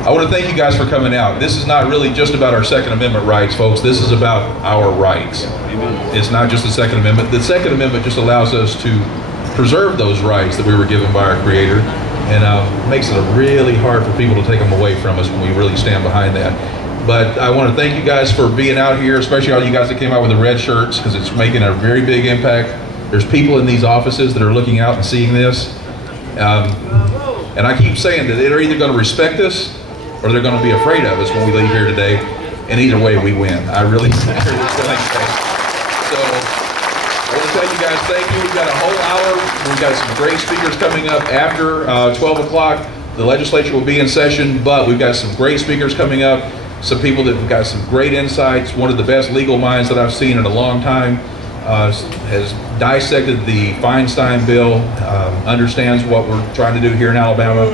I want to thank you guys for coming out. This is not really just about our Second Amendment rights, folks. This is about our rights. It's not just the Second Amendment. The Second Amendment just allows us to preserve those rights that we were given by our Creator, and makes it really hard for people to take them away from us when we really stand behind that. But I want to thank you guys for being out here, especially all you guys that came out with the red shirts, because it's making a very big impact. There's people in these offices that are looking out and seeing this. And I keep saying that they're either going to respect us or they're going to be afraid of us when we leave here today. And either way, we win. I really think so. I want to tell you guys thank you. We've got a whole hour. We've got some great speakers coming up after 12 o'clock. The legislature will be in session, but we've got some great speakers coming up. Some people that have got some great insights. One of the best legal minds that I've seen in a long time has dissected the Feinstein bill, understands what we're trying to do here in Alabama.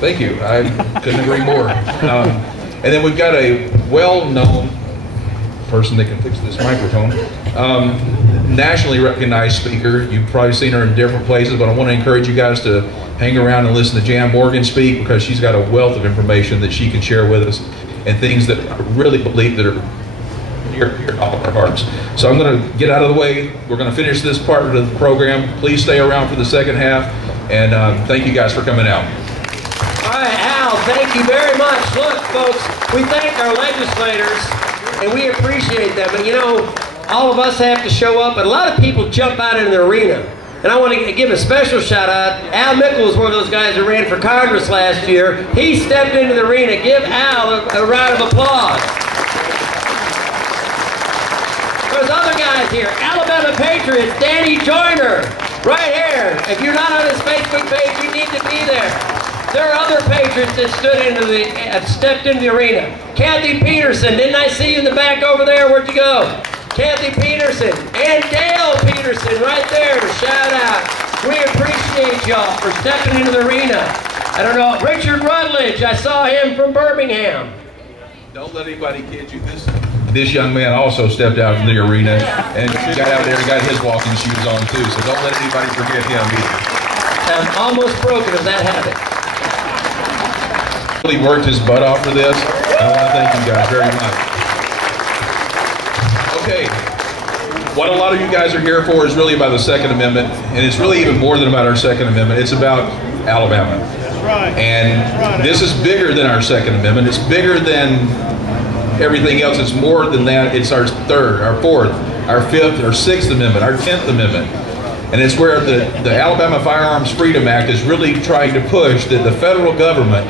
Thank you. I couldn't agree more. And then we've got a well-known person that can fix this microphone, nationally recognized speaker. You've probably seen her in different places, but I want to encourage you guys to hang around and listen to Jan Morgan speak, because she's got a wealth of information that she can share with us, and things that I really believe that are near to all of our hearts. So I'm going to get out of the way. We're going to finish this part of the program. Please stay around for the second half, and thank you guys for coming out. All right, Al, thank you very much. Look, folks, we thank our legislators, and we appreciate them. But you know, all of us have to show up, and a lot of people jump out in the arena. And I want to give a special shout out. Al Mickle was one of those guys that ran for Congress last year. He stepped into the arena. Give Al a round of applause. There's other guys here. Alabama Patriots, Danny Joyner, right here. If you're not on his Facebook page, you need to be there. There are other Patriots that stepped into the arena. Kathy Peterson, didn't I see you in the back over there? Where'd you go? Kathy Peterson and Dale Peterson right there. Shout out. We appreciate y'all for stepping into the arena. I don't know, Richard Rutledge, I saw him from Birmingham. Don't let anybody kid you. This young man also stepped out in the arena and got out there and got his walking shoes on too. So don't let anybody forget him either. I'm almost broken of that habit. He worked his butt off for this. I want to thank you guys very much. Okay, what a lot of you guys are here for is really about the Second Amendment, and it's really even more than about our Second Amendment. It's about Alabama. That's right. And this is bigger than our Second Amendment. It's bigger than everything else. It's more than that. It's our third, our fourth, our fifth, our Sixth Amendment, our 10th Amendment. And it's where the Alabama Firearms Freedom Act is really trying to push that the federal government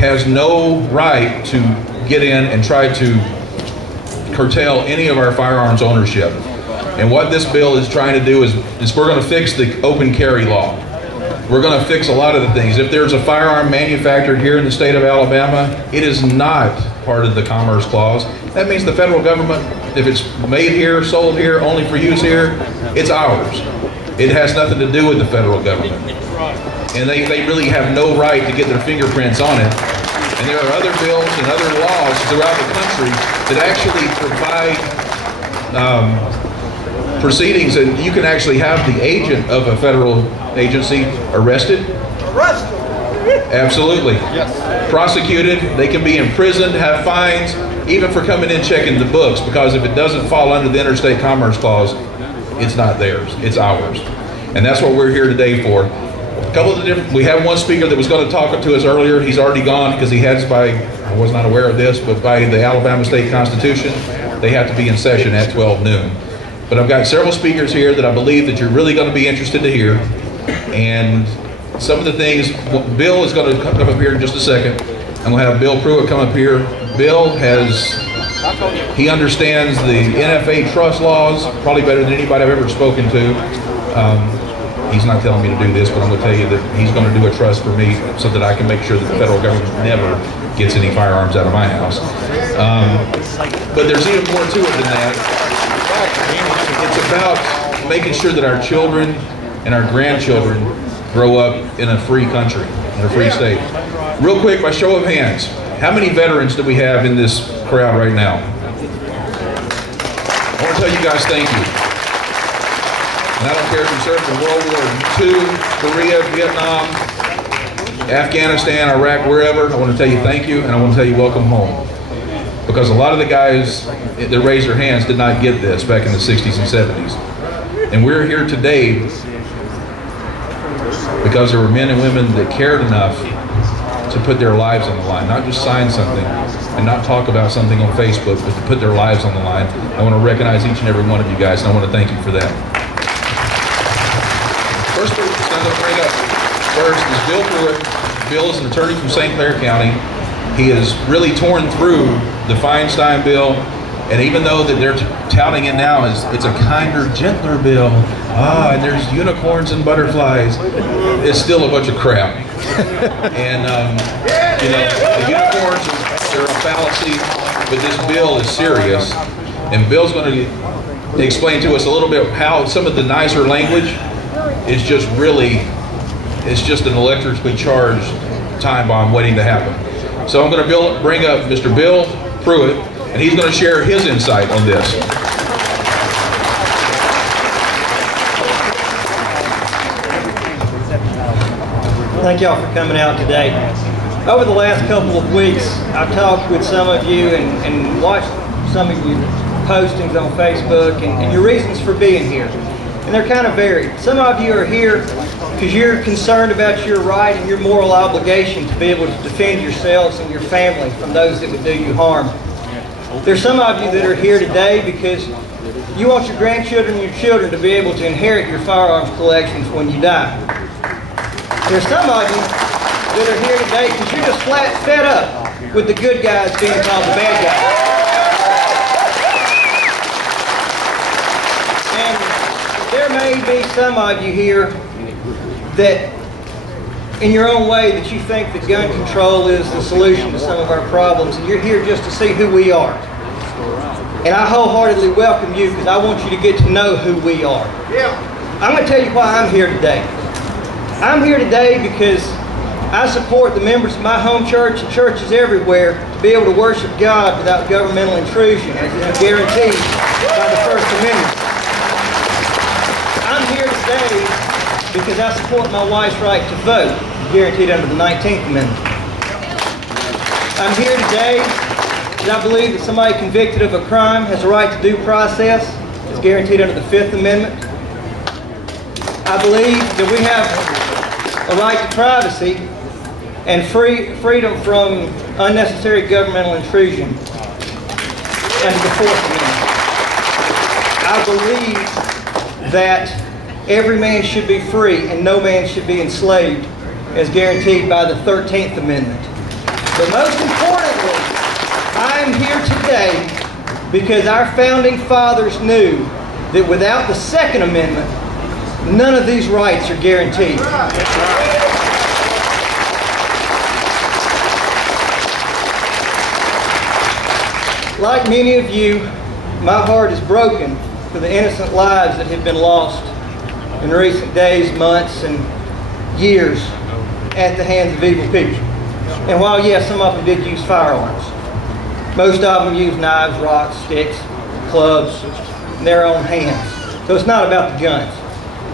has no right to get in and try to curtail any of our firearms ownership. And what this bill is trying to do is we're going to fix the open carry law. We're going to fix a lot of the things. If there's a firearm manufactured here in the state of Alabama, it is not part of the Commerce Clause. That means the federal government, if it's made here, sold here, only for use here, it's ours. It has nothing to do with the federal government. And they really have no right to get their fingerprints on it. And there are other bills and other laws throughout the country that actually provide proceedings, and you can actually have the agent of a federal agency arrested. Absolutely. Yes. Prosecuted. They can be imprisoned, have fines, even for coming in checking the books, because if it doesn't fall under the Interstate Commerce Clause, it's not theirs, it's ours. And that's what we're here today for. We have one speaker that was going to talk to us earlier. He's already gone because he has I was not aware of this, but by the Alabama State Constitution, they have to be in session at 12 noon. But I've got several speakers here that I believe that you're really going to be interested to hear. And some of the things, Bill is going to come up here in just a second. I'm going to have Bill Pruitt come up here. Bill he understands the NFA trust laws probably better than anybody I've ever spoken to. He's not telling me to do this, but I'm going to tell you that he's going to do a trust for me so that I can make sure that the federal government never gets any firearms out of my house. But there's even more to it than that. It's about making sure that our children and our grandchildren grow up in a free country, in a free state. Real quick, by show of hands, how many veterans do we have in this crowd right now? I want to tell you guys thank you. And I don't care if you served in World War II, Korea, Vietnam, Afghanistan, Iraq, wherever, I want to tell you thank you, and I want to tell you welcome home. Because a lot of the guys that raised their hands did not get this back in the 60s and 70s. And we're here today because there were men and women that cared enough to put their lives on the line, not just sign something and not talk about something on Facebook, but to put their lives on the line. I want to recognize each and every one of you guys, and I want to thank you for that. First person I'm going to bring up first is Bill Pruitt. Bill is an attorney from St. Clair County. He has really torn through the Feinstein bill, and even though that they're touting it now as it's a kinder, gentler bill, and there's unicorns and butterflies, it's still a bunch of crap. And you know, the unicorns, they're a fallacy, but this bill is serious. And Bill's going to explain to us a little bit how some of the nicer language is just really, it's just an electrically charged time bomb waiting to happen. So I'm going to bring up Mr. Bill Pruitt, and he's going to share his insight on this. Thank y'all for coming out today. Over the last couple of weeks, I've talked with some of you and watched some of your postings on Facebook and your reasons for being here. And they're kind of varied. Some of you are here because you're concerned about your right and your moral obligation to be able to defend yourselves and your family from those that would do you harm. There's some of you that are here today because you want your grandchildren and your children to be able to inherit your firearms collections when you die. There's some of you that are here today because you're just flat fed up with the good guys being called the bad guys. And there may be some of you here that in your own way that you think that gun control is the solution to some of our problems, and you're here just to see who we are. And I wholeheartedly welcome you because I want you to get to know who we are. I'm going to tell you why I'm here today. I'm here today because I support the members of my home church and churches everywhere to be able to worship God without governmental intrusion, as is guaranteed by the First Amendment. I'm here today because I support my wife's right to vote, guaranteed under the 19th Amendment. I'm here today because I believe that somebody convicted of a crime has a right to due process, as guaranteed under the 5th Amendment. I believe that we have a right to privacy and freedom from unnecessary governmental intrusion under the 4th Amendment. I believe that every man should be free and no man should be enslaved, as guaranteed by the 13th Amendment. But most importantly, I am here today because our founding fathers knew that without the 2nd Amendment, none of these rights are guaranteed. Like many of you, my heart is broken for the innocent lives that have been lost in recent days, months, and years at the hands of evil people. And while, yes, some of them did use firearms, most of them used knives, rocks, sticks, clubs, in their own hands. So it's not about the guns.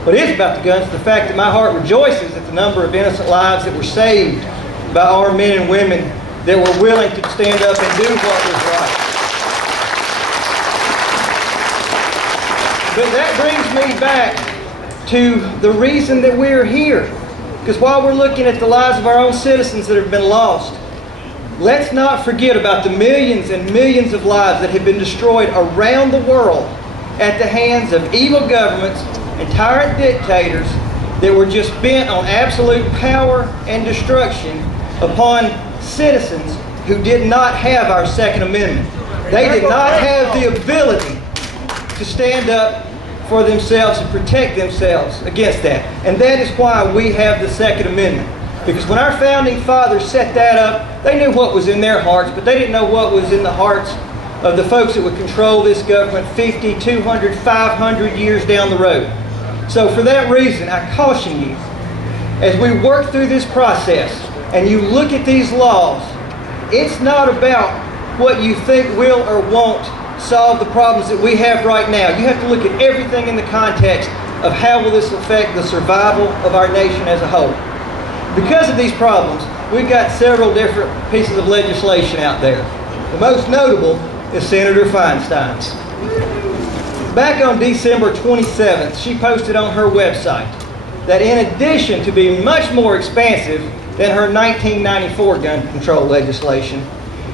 What is about the guns is the fact that my heart rejoices at the number of innocent lives that were saved by armed men and women that were willing to stand up and do what was right. But that brings me back to the reason that we're here. Because while we're looking at the lives of our own citizens that have been lost, let's not forget about the millions and millions of lives that have been destroyed around the world at the hands of evil governments and tyrant dictators that were just bent on absolute power and destruction upon citizens who did not have our 2nd Amendment. They did not have the ability to stand up for themselves and protect themselves against that. And that is why we have the 2nd Amendment. Because when our founding fathers set that up, they knew what was in their hearts, but they didn't know what was in the hearts of the folks that would control this government 50, 200, 500 years down the road. So for that reason, I caution you, as we work through this process and you look at these laws, it's not about what you think will or won't solve the problems that we have right now. You have to look at everything in the context of how will this affect the survival of our nation as a whole. Because of these problems, we've got several different pieces of legislation out there. The most notable is Senator Feinstein's. Back on December 27th, she posted on her website that in addition to being much more expansive than her 1994 gun control legislation,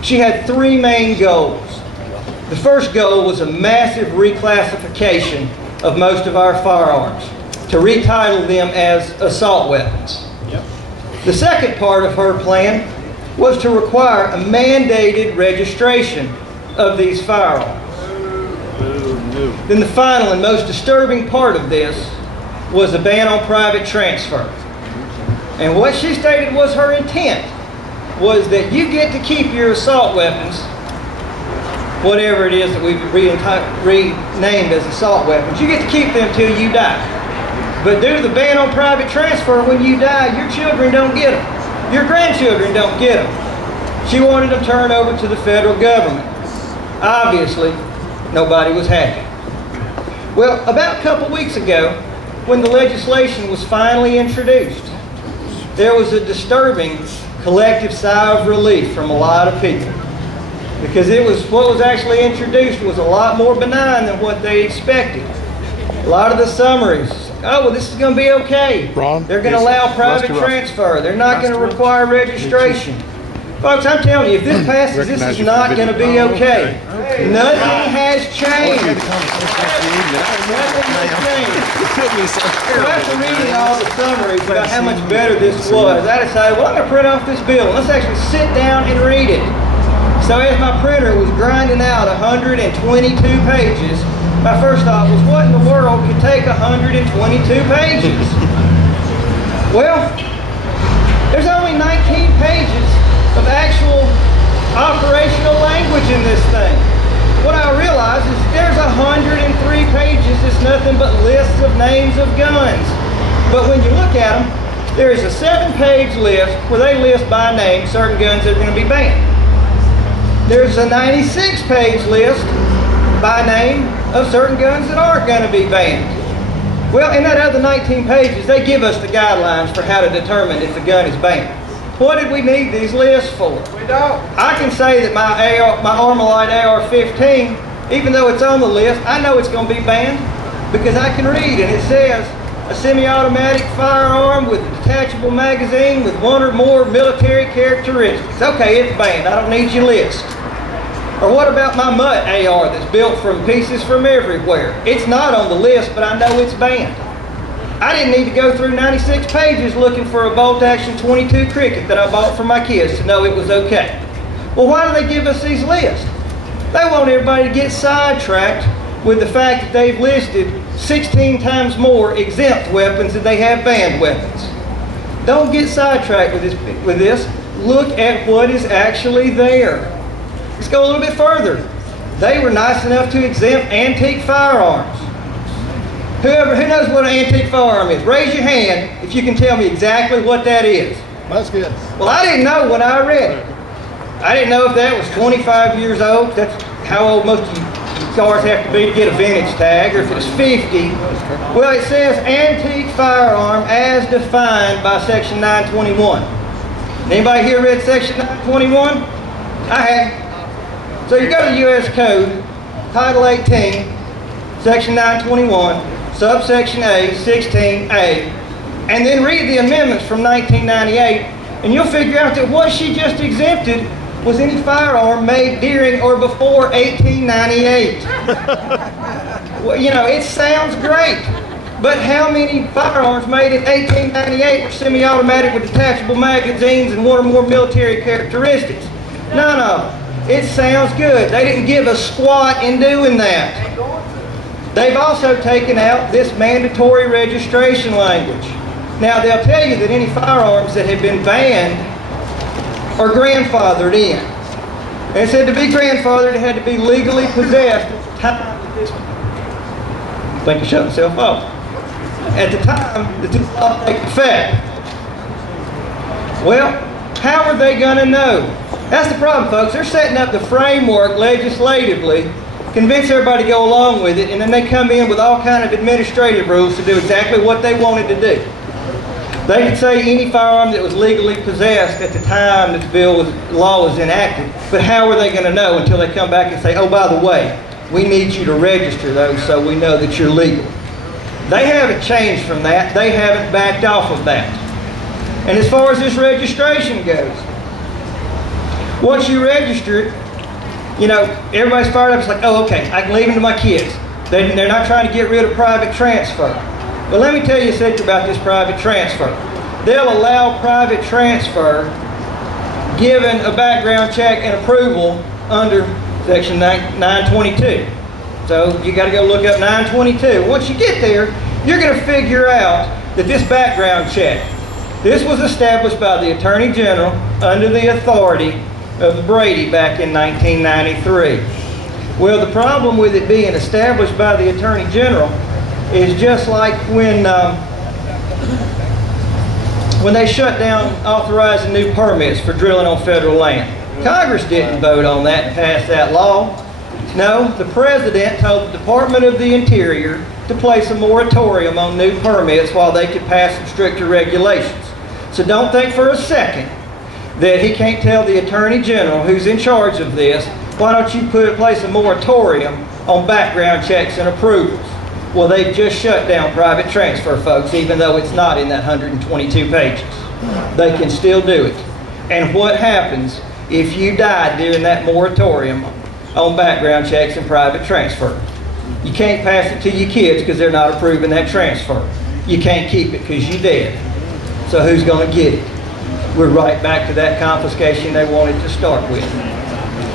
she had three main goals. The first goal was a massive reclassification of most of our firearms to retitle them as assault weapons. The second part of her plan was to require a mandated registration of these firearms. Then the final and most disturbing part of this was a ban on private transfer. And what she stated was her intent was that you get to keep your assault weapons, whatever it is that we've renamed as assault weapons, you get to keep them till you die. But due to the ban on private transfer, when you die, your children don't get them. Your grandchildren don't get them. She wanted them turned over to the federal government. Obviously, nobody was happy. Well, about a couple weeks ago, when the legislation was finally introduced, there was a disturbing collective sigh of relief from a lot of people. Because what was actually introduced was a lot more benign than what they expected. A lot of the summaries, oh, well, this is going to be okay. They're going to allow private transfer. They're not going to require registration. Folks, I'm telling you, if this passes, this is not going to be okay. Nothing has changed. Nothing has changed. So after reading all the summaries about how much better this was, I decided, well, I'm going to print off this bill. Let's actually sit down and read it. So as my printer was grinding out 122 pages, my first thought was, what in the world could take 122 pages? Well, there's only 19 pages of actual operational language in this thing. What I realized is there's 103 pages that's nothing but lists of names of guns. But when you look at them, there is a 7-page list where they list by name certain guns that are going to be banned. There's a 96-page list by name of certain guns that aren't going to be banned. Well, in that other 19 pages, they give us the guidelines for how to determine if the gun is banned. What did we need these lists for? We don't. I can say that my Armalite AR-15, even though it's on the list, I know it's going to be banned because I can read, and it says a semi-automatic firearm with a detachable magazine with one or more military characteristics. Okay, it's banned. I don't need your list. Or what about my Mutt AR that's built from pieces from everywhere? It's not on the list, but I know it's banned. I didn't need to go through 96 pages looking for a bolt-action 22 Cricket that I bought for my kids to know it was okay. Well, why do they give us these lists? They want everybody to get sidetracked with the fact that they've listed 16 times more exempt weapons than they have banned weapons. Don't get sidetracked with this. Look at what is actually there. Let's go a little bit further. They were nice enough to exempt antique firearms. Who knows what an antique firearm is? Raise your hand if you can tell me exactly what that is. That's good. Well, I didn't know when I read it. I didn't know if that was 25 years old. That's how old most of you cars have to be to get a vintage tag, or if it's 50. Well, it says antique firearm as defined by Section 921. Anybody here read Section 921? I have. So you go to the U.S. Code, Title 18, Section 921, subsection A, 16A, and then read the amendments from 1998, and you'll figure out that what she just exempted was any firearm made during or before 1898. Well, you know, it sounds great, but how many firearms made in 1898 were semi-automatic with detachable magazines and one or more military characteristics? None of them. It sounds good. They didn't give a squat in doing that. They've also taken out this mandatory registration language. Now, they'll tell you that any firearms that have been banned are grandfathered in. And it said to be grandfathered, it had to be legally possessed at the time that this... I think I shut myself off. At the time that this law took effect. Well, how are they going to know? That's the problem, folks. They're setting up the framework legislatively, convince everybody to go along with it, and then they come in with all kind of administrative rules to do exactly what they wanted to do. They could say any firearm that was legally possessed at the time that the law was enacted, but how are they going to know until they come back and say, oh, by the way, we need you to register those so we know that you're legal. They haven't changed from that. They haven't backed off of that. And as far as this registration goes, once you register it, you know, everybody's fired up. It's like, oh, okay, I can leave them to my kids. They're not trying to get rid of private transfer. But let me tell you a secret about this private transfer. They'll allow private transfer given a background check and approval under Section 922. So you got to go look up 922. Once you get there, you're going to figure out that this background check, this was established by the Attorney General under the authority of Brady back in 1993. Well, the problem with it being established by the Attorney General is just like when they shut down authorizing new permits for drilling on federal land. Congress didn't vote on that and pass that law. No, the President told the Department of the Interior to place a moratorium on new permits while they could pass some stricter regulations. So don't think for a second that he can't tell the Attorney General, who's in charge of this, why don't you place a moratorium on background checks and approvals? Well, they've just shut down private transfer, folks, even though it's not in that 122 pages. They can still do it. And what happens if you die during that moratorium on background checks and private transfer? You can't pass it to your kids because they're not approving that transfer. You can't keep it because you're dead. So who's going to get it? We're right back to that confiscation they wanted to start with.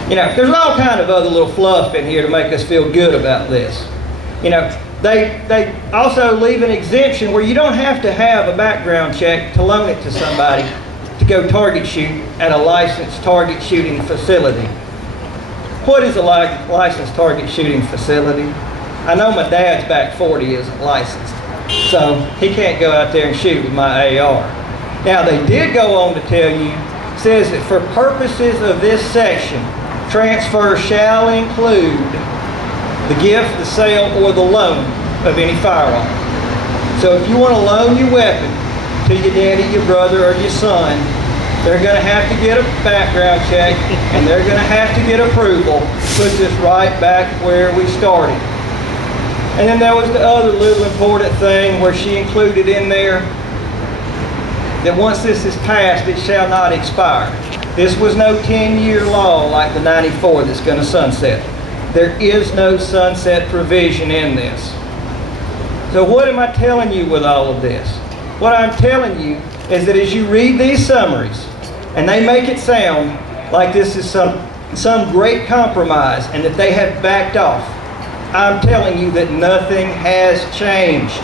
You know, there's all kind of other little fluff in here to make us feel good about this. You know, they also leave an exemption where you don't have to have a background check to loan it to somebody to go target shoot at a licensed target shooting facility. What is a licensed target shooting facility? I know my dad's back 40 isn't licensed, so he can't go out there and shoot with my AR. Now, they did go on to tell you, says that for purposes of this section, transfer shall include the gift, the sale, or the loan of any firearm. So if you want to loan your weapon to your daddy, your brother, or your son, they're going to have to get a background check and they're going to have to get approval. Puts us right back where we started. And then there was the other little important thing where she included in there that once this is passed, it shall not expire. This was no 10-year law like the 94 that's going to sunset. There is no sunset provision in this. So what am I telling you with all of this? What I'm telling you is that as you read these summaries, and they make it sound like this is some great compromise and that they have backed off, I'm telling you that nothing has changed.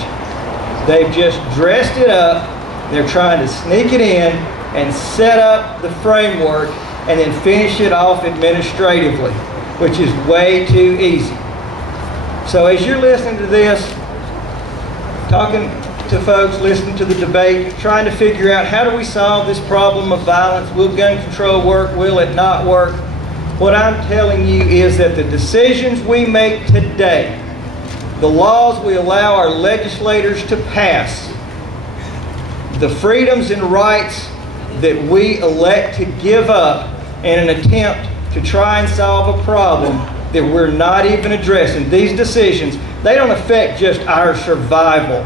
They've just dressed it up. They're trying to sneak it in and set up the framework and then finish it off administratively, which is way too easy. So as you're listening to this, talking to folks, listening to the debate, trying to figure out how do we solve this problem of violence, will gun control work, will it not work? What I'm telling you is that the decisions we make today, the laws we allow our legislators to pass, the freedoms and rights that we elect to give up in an attempt to try and solve a problem that we're not even addressing. These decisions, they don't affect just our survival.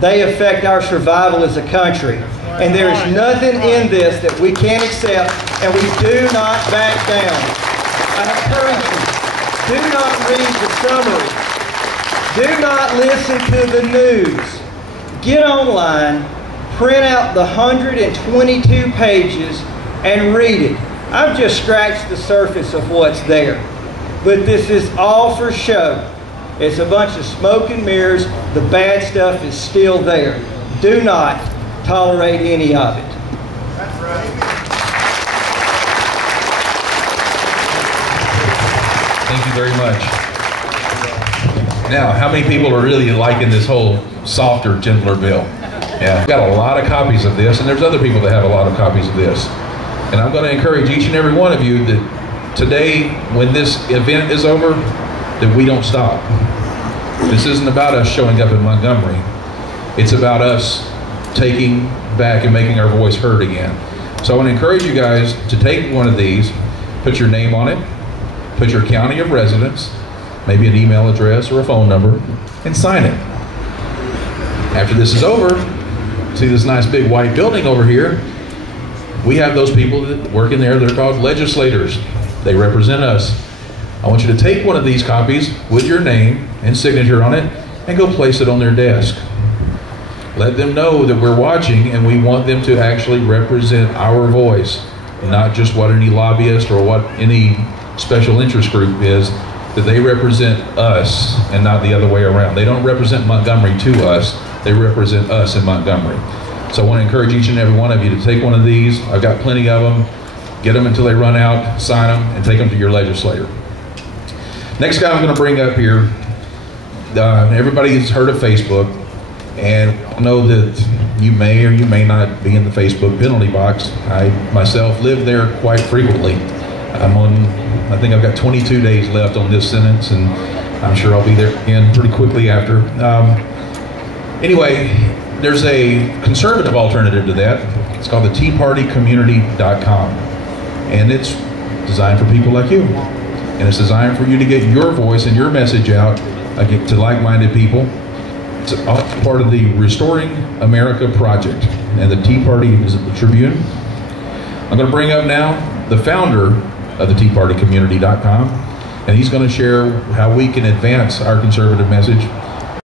They affect our survival as a country. And there is nothing in this that we can't accept, and we do not back down. I encourage you, do not read the summary. Do not listen to the news. Get online, print out the 122 pages, and read it. I've just scratched the surface of what's there. But this is all for show. It's a bunch of smoke and mirrors. The bad stuff is still there. Do not tolerate any of it. That's right. Thank you very much. Now, how many people are really liking this whole softer, gentler bill? Yeah, I've got a lot of copies of this, and there's other people that have a lot of copies of this. And I'm going to encourage each and every one of you that today, when this event is over, that we don't stop. This isn't about us showing up in Montgomery. It's about us taking back and making our voice heard again. So I want to encourage you guys to take one of these, put your name on it, put your county of residence, maybe an email address or a phone number, and sign it. After this is over, see this nice big white building over here? We have those people that work in there. They're called legislators. They represent us. I want you to take one of these copies with your name and signature on it and go place it on their desk. Let them know that we're watching and we want them to actually represent our voice, not just what any lobbyist or what any special interest group is, that they represent us and not the other way around. They don't represent Montgomery to us, they represent us in Montgomery. So I want to encourage each and every one of you to take one of these. I've got plenty of them. Get them until they run out, sign them, and take them to your legislator. Next guy I'm going to bring up here, everybody's heard of Facebook, and I know that you may or you may not be in the Facebook penalty box. I myself live there quite frequently. I think I've got 22 days left on this sentence, and I'm sure I'll be there again pretty quickly after. Anyway, there's a conservative alternative to that. It's called the TeaPartyCommunity.com, and it's designed for people like you. And it's designed for you to get your voice and your message out to like-minded people. It's part of the Restoring America Project, and the Tea Party is at the Tribune. I'm going to bring up now the founder of the TeaPartyCommunity.com, and he's going to share how we can advance our conservative message